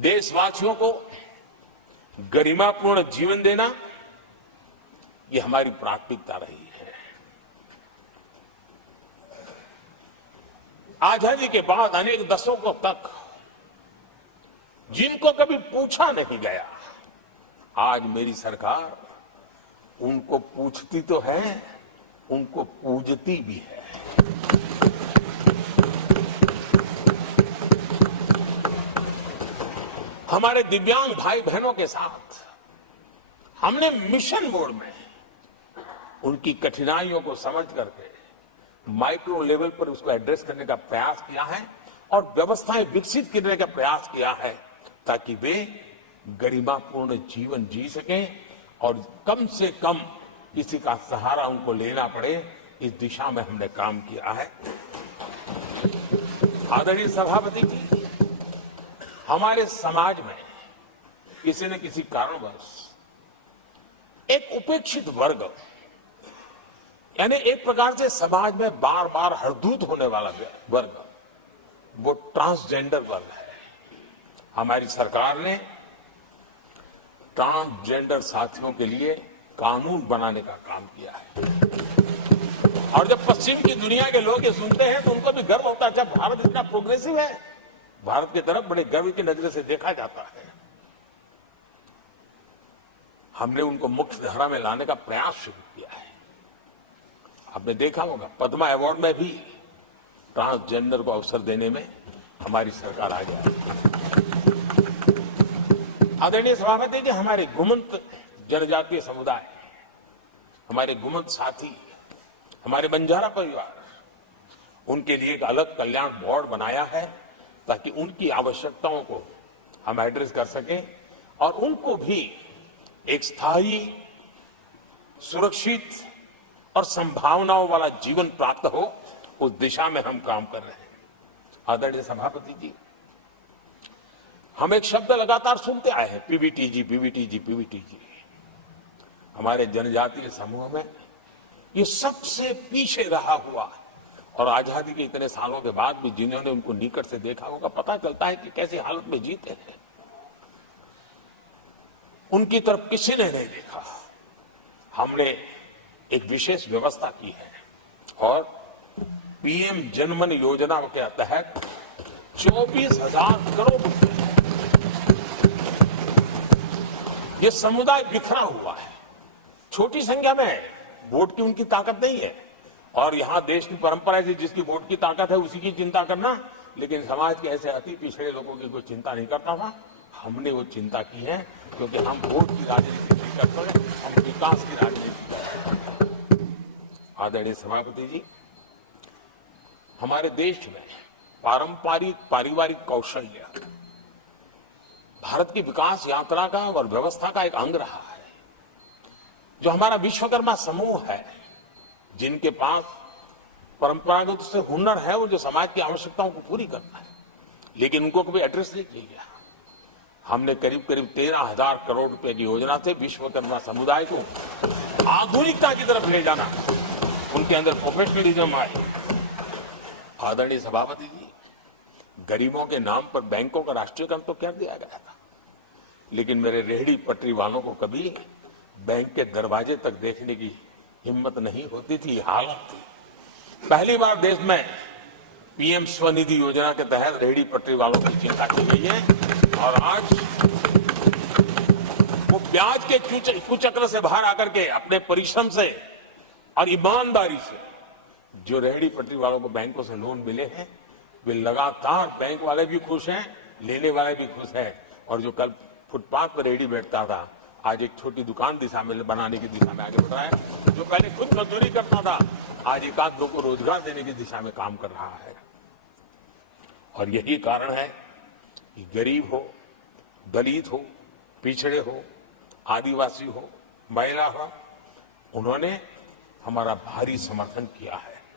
देशवासियों को गरिमापूर्ण जीवन देना ये हमारी प्राथमिकता रही है। आजादी के बाद अनेक दशकों तक जिनको कभी पूछा नहीं गया, आज मेरी सरकार उनको पूछती तो है, उनको पूजती भी है। हमारे दिव्यांग भाई बहनों के साथ हमने मिशन मोड में उनकी कठिनाइयों को समझ करके माइक्रो लेवल पर उसको एड्रेस करने का प्रयास किया है और व्यवस्थाएं विकसित करने का प्रयास किया है ताकि वे गरिमापूर्ण जीवन जी सकें और कम से कम किसी का सहारा उनको लेना पड़े, इस दिशा में हमने काम किया है। आदरणीय सभापति जी, हमारे समाज में किसी न किसी कारणवश एक उपेक्षित वर्ग, यानी एक प्रकार से समाज में बार बार हरदूत होने वाला वर्ग, वो ट्रांसजेंडर वर्ग है। हमारी सरकार ने ट्रांसजेंडर साथियों के लिए कानून बनाने का काम किया है और जब पश्चिम की दुनिया के लोग ये सुनते हैं तो उनको भी गर्व होता है, अच्छा भारत इतना प्रोग्रेसिव है, भारत की तरफ बड़े गर्व की नजर से देखा जाता है। हमने उनको मुख्य धारा में लाने का प्रयास शुरू किया है। आपने देखा होगा पद्मा अवार्ड में भी ट्रांसजेंडर को अवसर देने में हमारी सरकार आगे आई। आदरणीय सभापति जी, हमारे गुमंत जनजातीय समुदाय, हमारे गुमंत साथी, हमारे बंजारा परिवार, उनके लिए एक अलग कल्याण बोर्ड बनाया है ताकि उनकी आवश्यकताओं को हम एड्रेस कर सकें और उनको भी एक स्थायी, सुरक्षित और संभावनाओं वाला जीवन प्राप्त हो, उस दिशा में हम काम कर रहे हैं। आदरणीय सभापति जी, हम एक शब्द लगातार सुनते आए हैं, पीबीटीजी, पीबीटीजी, पीबीटीजी। हमारे जनजातीय समूह में ये सबसे पीछे रहा हुआ और आजादी के इतने सालों के बाद भी जिन्होंने उनको निकट से देखा होगा, पता चलता है कि कैसी हालत में जीते हैं। उनकी तरफ किसी ने नहीं देखा। हमने एक विशेष व्यवस्था की है और पीएम जनमन योजना के तहत 24,000 करोड़ रुपए, ये समुदाय बिखरा हुआ है, छोटी संख्या में है, वोट की उनकी ताकत नहीं है और यहां देश की परंपरा है जिसकी वोट की ताकत है उसी की चिंता करना, लेकिन समाज के ऐसे अति पिछड़े लोगों की कोई चिंता नहीं करता था। हमने वो चिंता की है क्योंकि हम वोट की राजनीति नहीं करते हैं, हम विकास की राजनीति करते हैं। आदरणीय सभापति जी, हमारे देश में पारंपरिक पारिवारिक कौशल्य भारत की विकास यात्रा का और व्यवस्था का एक अंग रहा है। जो हमारा विश्वकर्मा समूह है, जिनके पास परंपरागत से हुनर है, वो जो समाज की आवश्यकताओं को पूरी करना है, लेकिन उनको कभी एड्रेस नहीं किया गया। हमने करीब करीब 13,000 करोड़ रुपए की योजना से विश्वकर्मा समुदाय को आधुनिकता की तरफ ले जाना, उनके अंदर प्रोफेशनलिज्म आए। आदरणीय सभापति जी, गरीबों के नाम पर बैंकों का राष्ट्रीयकरण तो कर दिया गया था, लेकिन मेरे रेहड़ी पटरी वालों को कभी बैंक के दरवाजे तक देखने की हिम्मत नहीं होती थी, हालत थी। पहली बार देश में पीएम स्वनिधि योजना के तहत रेहड़ी पटरी वालों की चिंता की गई है और आज वो ब्याज के कुचक्र से बाहर आकर के अपने परिश्रम से और ईमानदारी से जो रेहड़ी पटरी वालों को बैंकों से लोन मिले हैं, वे लगातार, बैंक वाले भी खुश हैं, लेने वाले भी खुश हैं। और जो कल फुटपाथ पर रेहड़ी बैठता था, आज एक छोटी दुकान दिशा में बनाने की दिशा में आगे बढ़ रहा है। जो पहले खुद मजदूरी करता था, आज एक आध दो को रोजगार देने की दिशा में काम कर रहा है। और यही कारण है कि गरीब हो, दलित हो, पिछड़े हो, आदिवासी हो, महिला हो, उन्होंने हमारा भारी समर्थन किया है।